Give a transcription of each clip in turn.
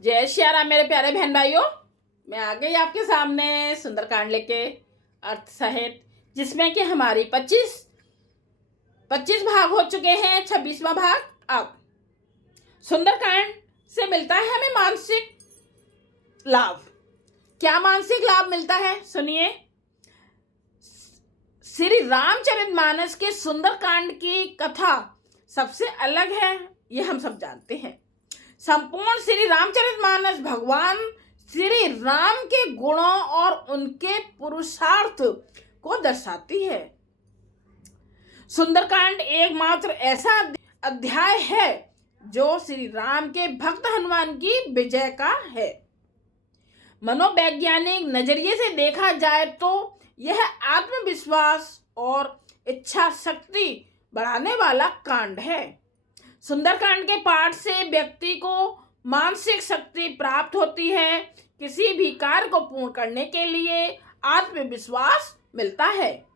जय श्री राम मेरे प्यारे बहन भाइयों। मैं आ गई आपके सामने सुंदरकांड लेके अर्थ सहित, जिसमें कि हमारी 25 भाग हो चुके हैं। 26वां भाग अब। सुंदरकांड से मिलता है हमें मानसिक लाभ। क्या मानसिक लाभ मिलता है सुनिए। श्री रामचरितमानस के सुंदरकांड की कथा सबसे अलग है, ये हम सब जानते हैं। संपूर्ण श्री रामचरितमानस भगवान श्री राम के गुणों और उनके पुरुषार्थ को दर्शाती है। सुंदरकांड एकमात्र ऐसा अध्याय है जो श्री राम के भक्त हनुमान की विजय का है। मनोवैज्ञानिक नजरिए से देखा जाए तो यह आत्मविश्वास और इच्छा शक्ति बढ़ाने वाला कांड है। सुंदरकांड के पाठ से व्यक्ति को मानसिक शक्ति प्राप्त होती है, किसी भी कार्य को पूर्ण करने के लिए आत्मविश्वास मिलता है।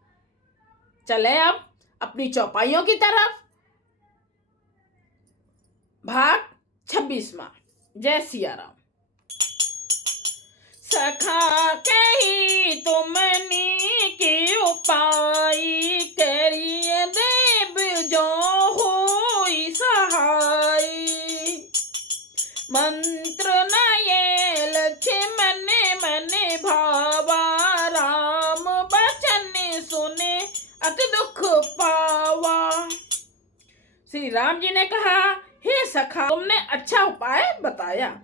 चलें अब अपनी चौपाइयों की तरफ। भाग 26वां। जय सिया राम। सखा कही तुमनी के उपाय, करिए देव जो होई सहाय। मंत्र नये लक्ष्मण मन भावा, राम बचन सुने अति दुख पावा। श्री राम जी ने कहा, हे सखा, तुमने अच्छा उपाय बताया,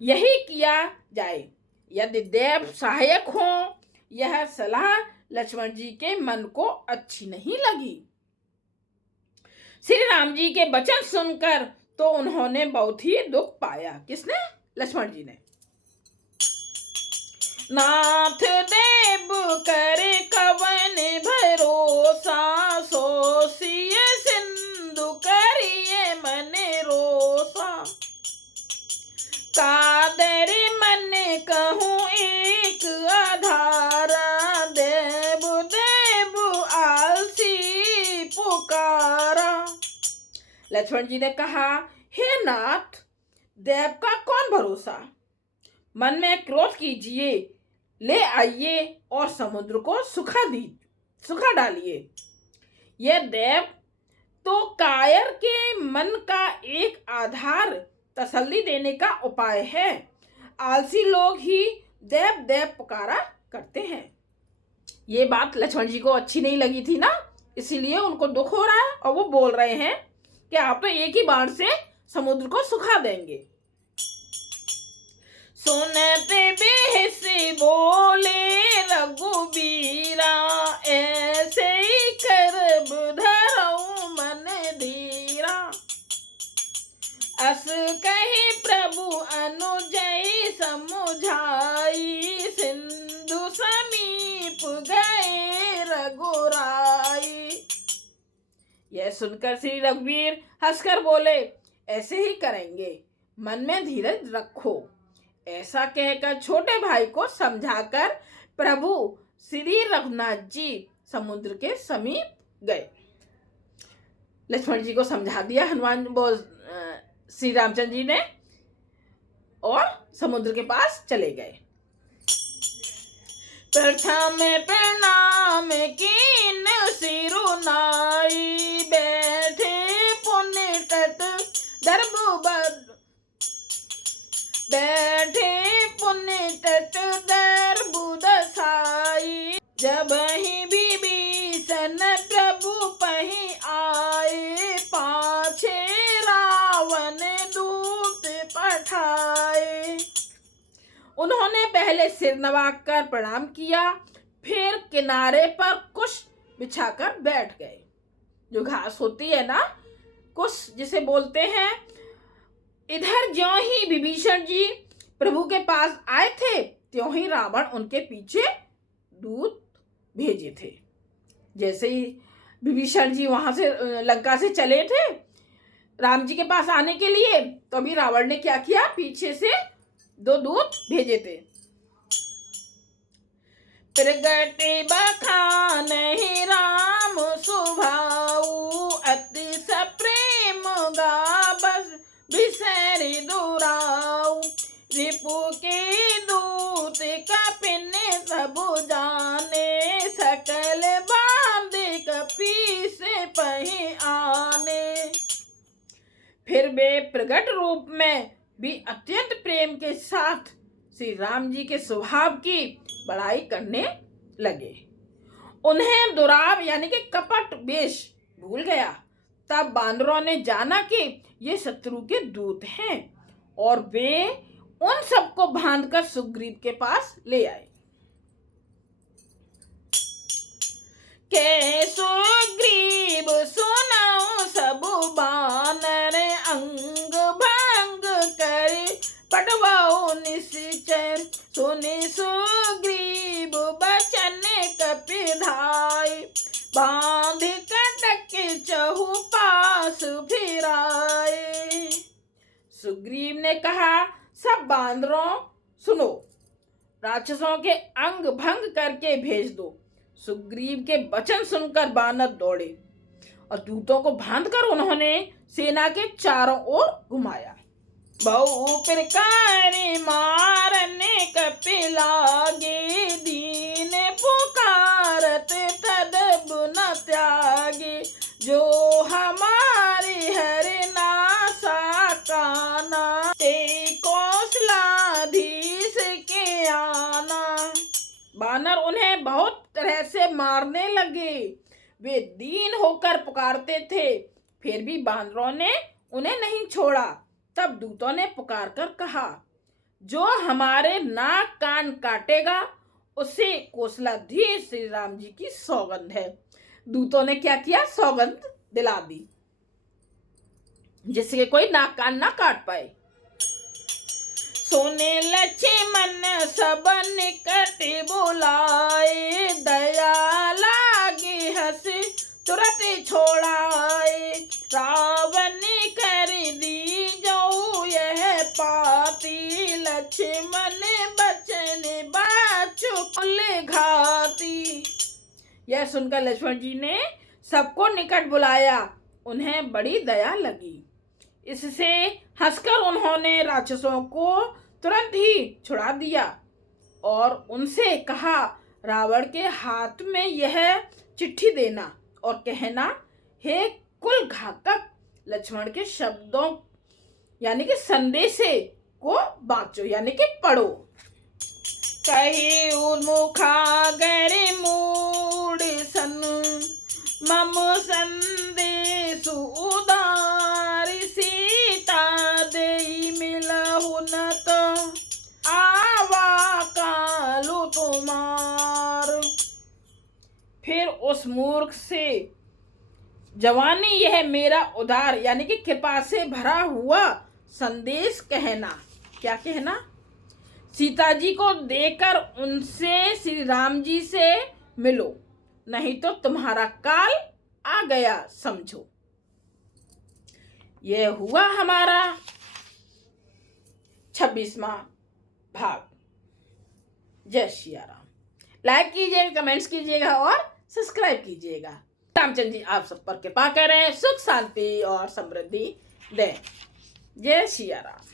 यही किया जाए। यदि देव सहायक हो, यह सलाह लक्ष्मण जी के मन को अच्छी नहीं लगी। श्री राम जी के वचन सुनकर तो उन्होंने बहुत ही दुख पाया। किसने? लक्ष्मण जी ने। नाथ देव करे कवन भरोसा, सोसिय सिंधु करिए मन रोसा। कादर मन कहूँ एक आधार, देव देव आलसी पुकारा। लक्ष्मण जी ने कहा, हे नाथ, देव का कौन भरोसा। मन में क्रोध कीजिए, ले आइए और समुद्र को सुखा डालिए। यह देव तो कायर के मन का एक आधार तसल्ली देने का उपाय है। आलसी लोग ही देव देव पुकारा करते हैं। ये बात लक्ष्मण जी को अच्छी नहीं लगी थी ना, इसीलिए उनको दुख हो रहा है और वो बोल रहे हैं कि आप तो एक ही बाण से समुद्र को सुखा देंगे। सुनते बेहस बोले रघुबीरा, ऐसे ही कर धरऊ मन धीरा। अस कहे प्रभु अनुजय समुझाई, सिंधु समीप गए रघुराई। यह सुनकर श्री रघुवीर हंसकर बोले, ऐसे ही करेंगे, मन में धीरज रखो। ऐसा कहकर छोटे भाई को समझाकर प्रभु श्री रघुनाथ जी समुद्र के समीप गए। लक्ष्मण जी को समझा दिया हनुमान श्री रामचंद्र जी ने, और समुद्र के पास चले गए। प्रथम प्रणाम कीन सिरुनाई, बैठे पुण्य तट दर्भ बैठे पुण्य तट दर्भ दसाई। जब ही विभीषण प्रभु पही आए, पाछे रावण दूत पठाए। उन्होंने पहले सिर नवाकर प्रणाम किया, फिर किनारे पर कुश बिछाकर बैठ गए। जो घास होती है ना, कुश जिसे बोलते हैं। इधर ज्यों ही विभीषण जी प्रभु के पास आए थे, त्यों ही रावण उनके पीछे दूत भेजे थे। जैसे ही विभीषण जी वहां से लंका से चले थे राम जी के पास आने के लिए, तो अभी रावण ने क्या किया, पीछे से 2 दूत भेजे थे। प्रगटे बखान ही राम सुभाऊ, अति सप्रेम गा बस बिसरि दुराऊ। प्रकट रूप में भी अत्यंत प्रेम के साथ श्री राम जी के स्वभाव की बड़ाई करने लगे। उन्हें दुराव यानी कि कपट वेश भूल गया। तब बानरों ने जाना कि ये शत्रु के दूत हैं और वे उन सबको बांधकर सुग्रीव के पास ले आए। के सुग्रीव सुनाओ सब बानर अंग भंग करे पटवाओ निश्चय। सुने सुग्रीव बचन कपिधाय बांध कटक चहु पास फिराए। सुग्रीव ने कहा, सब बांदरों सुनो, राक्षसों के अंग भंग करके भेज दो। सुग्रीव के वचन सुनकर बानर दौड़े और दूतों को बांधकर उन्होंने सेना के चारों ओर घुमाया। बहु प्रकार मारने कपिलागे दीन पुकारत तदब न त्यागे। जो हमारे हरि नासा काना ते कौशलाधीश के आना। बानर उन्हें बहुत तरह से मारने लगे। वे दीन होकर पुकारते थे, फिर भी बानरों ने उन्हें नहीं छोड़ा। तब दूतों ने पुकार कर कहा, जो हमारे नाक कान काटेगा उसे कौशलाधीश श्री राम जी की सौगंध है। दूतों ने क्या किया, सौगंध दिला दी जिससे कोई नाक कान ना काट पाए। सोने लक्ष्मण सब निकट बुलाए दया लागे हंस तुरंत छोड़ाए। रावण कर दी जो यह पाती लक्ष्मण बचन बाचु कुल घाती। यह सुनकर लक्ष्मण जी ने सबको निकट बुलाया। उन्हें बड़ी दया लगी। इससे हंसकर उन्होंने राक्षसों को तुरंत ही छुड़ा दिया और उनसे कहा, रावण के हाथ में यह चिट्ठी देना और कहना, हे कुल घातक, लक्ष्मण के शब्दों यानी कि संदेशे को बाँचो यानी कि पढ़ो। कही मुखागर मूड सन मम संदेश उदार। सीता देई मिलहु न तो आवा कालु तुम्हार। फिर उस मूर्ख से, जवानी यह मेरा उदार यानी कि कृपा से भरा हुआ संदेश कहना। क्या कहना? सीता जी को देकर उनसे श्री राम जी से मिलो, नहीं तो तुम्हारा काल आ गया समझो। यह हुआ हमारा 26वां भाग। जय सिया राम। लाइक कीजिएगा, कमेंट्स कीजिएगा और सब्सक्राइब कीजिएगा। रामचंद्र जी आप सब पर कृपा करें, सुख शांति और समृद्धि दें। जय सिया राम।